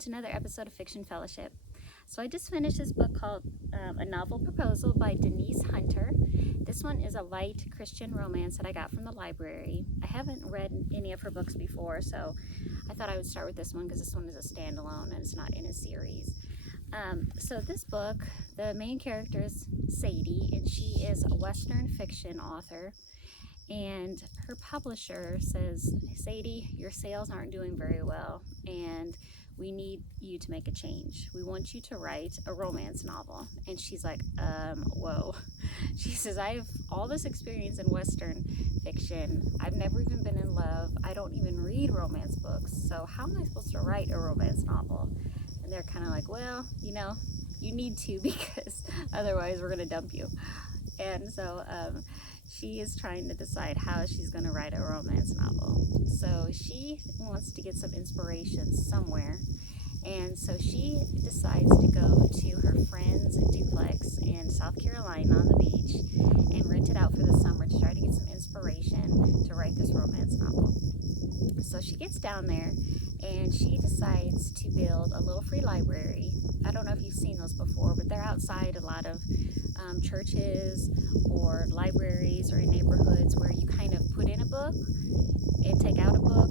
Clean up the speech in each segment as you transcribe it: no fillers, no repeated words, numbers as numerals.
to another episode of Fiction Fellowship. So I just finished this book called A Novel Proposal by Denise Hunter. This one is a light Christian romance that I got from the library. I haven't read any of her books before, so I thought I would start with this one because this one is a standalone and it's not in a series. So this book, the main character is Sadie, and she is a Western fiction author. And her publisher says, Sadie, your sales aren't doing very well, and we need you to make a change. We want you to write a romance novel. And she's like, whoa. She says, I have all this experience in Western fiction. I've never even been in love. I don't even read romance books. So how am I supposed to write a romance novel? And they're kind of like, well, you need to because otherwise we're going to dump you. And so she is trying to decide how she's going to write a romance novel. So she wants to get some inspiration somewhere. And so she decides to go to her friend's duplex in South Carolina on the beach and rent it out for the summer to try to get some inspiration to write this romance novel. So she gets down there and she decides to build a little free library. I don't know if you've seen those before, but they're outside a lot of churches or libraries or in neighborhoods where you kind of put in a book and take out a book,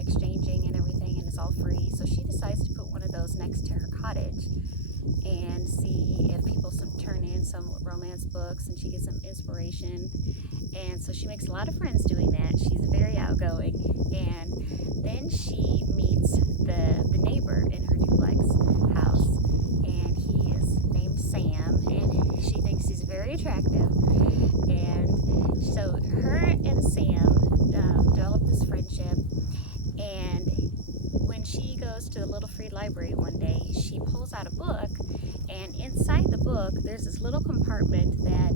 exchanging and everything, and it's all free. So she decides to put one of those next to her cottage and see if people turn in some romance books and she gets some inspiration. And so she makes a lot of friends doing that. She's very outgoing. And then she meets the neighbor in her duplex house, and he is named Sam, and she thinks he's very attractive. And so her and Sam develop this friendship, and when she goes to the little free library one day, she pulls out a book, and inside the book there's this little compartment that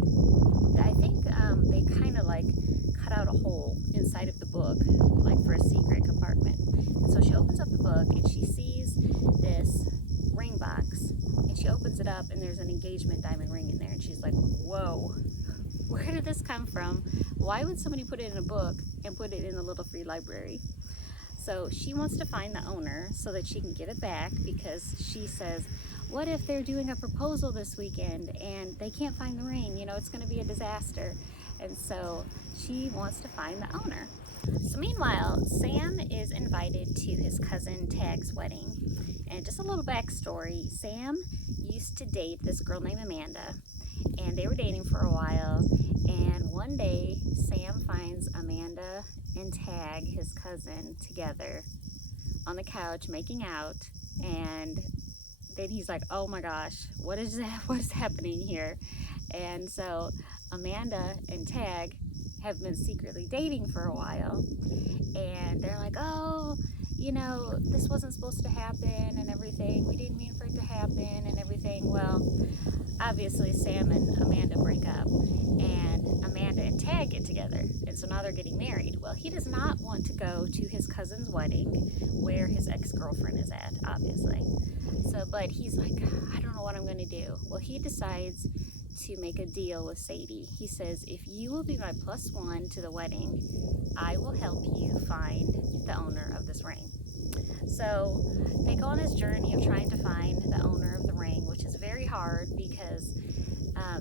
I think they kind of like cut out a hole inside of the book, like for a secret compartment. And so she opens up the book and she sees this ring box, and she opens it up and there's an engagement diamond ring in there, and she's like, whoa, where did this come from? Why would somebody put it in a book and put it in a little free library? So she wants to find the owner so that she can get it back, because she says, what if they're doing a proposal this weekend and they can't find the ring? It's going to be a disaster. And so she wants to find the owner. So meanwhile, Sam is invited to his cousin Tag's wedding. And just a little backstory, Sam used to date this girl named Amanda, and they were dating for a while. And one day, Sam finds Amanda and Tag, his cousin, together on the couch making out. And then he's like, oh my gosh, what is that? What is happening here? And so Amanda and Tag have been secretly dating for a while. And they're like, oh, this wasn't supposed to happen and everything. We didn't mean for it to happen and everything. Well, obviously Sam and Amanda break up, and Amanda and Tag get together, and so now they're getting married. Well, he does not want to go to his cousin's wedding where his ex-girlfriend is at, obviously. But he's like, I don't know what I'm going to do. Well, he decides to make a deal with Sadie. He says, if you will be my +1 to the wedding, I will help you find the owner of this ring. So they go on this journey of trying to find the owner of the ring, which is very hard because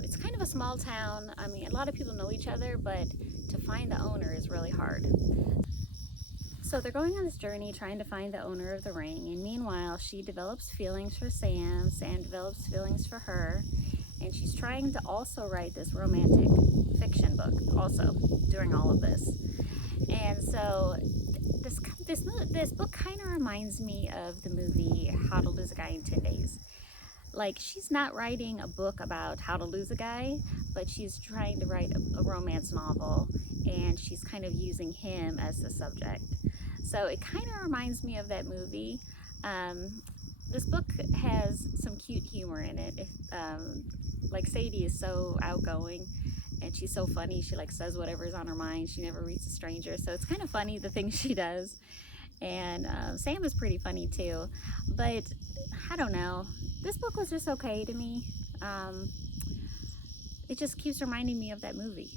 it's kind of a small town. I mean, a lot of people know each other, but to find the owner is really hard. So they're going on this journey trying to find the owner of the ring, and meanwhile she develops feelings for Sam, Sam develops feelings for her, and she's trying to also write this romantic fiction book also during all of this. And so this book kind of reminds me of the movie How to Lose a Guy in 10 Days. Like, she's not writing a book about how to lose a guy, but she's trying to write a romance novel, and she's kind of using him as the subject. So it kind of reminds me of that movie. This book has some cute humor in it. Like, Sadie is so outgoing and she's so funny. She says whatever's on her mind. She never reads a stranger. So it's kind of funny, the things she does. And Sam is pretty funny too. But I don't know. This book was just okay to me. It just keeps reminding me of that movie.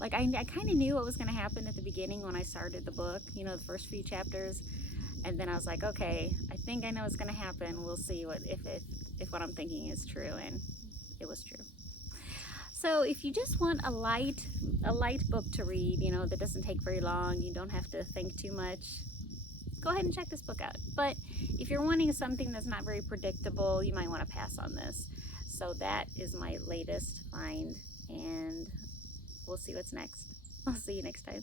I kind of knew what was going to happen at the beginning when I started the book, the first few chapters. And then I was like, okay, I think I know what's going to happen. We'll see if what I'm thinking is true, and it was true. So if you just want a light book to read, you know, that doesn't take very long, you don't have to think too much, go ahead and check this book out. But if you're wanting something that's not very predictable, you might want to pass on this. So that is my latest find, and we'll see what's next. I'll see you next time.